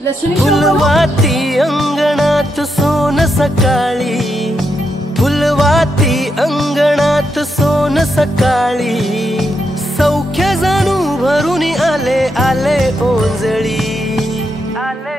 फुलवाती अंगणात सोन सकाळी, फुलवाती अंगणात सोन सकाळी, सौख्य जणू भरून आले आले ओंजळी, आले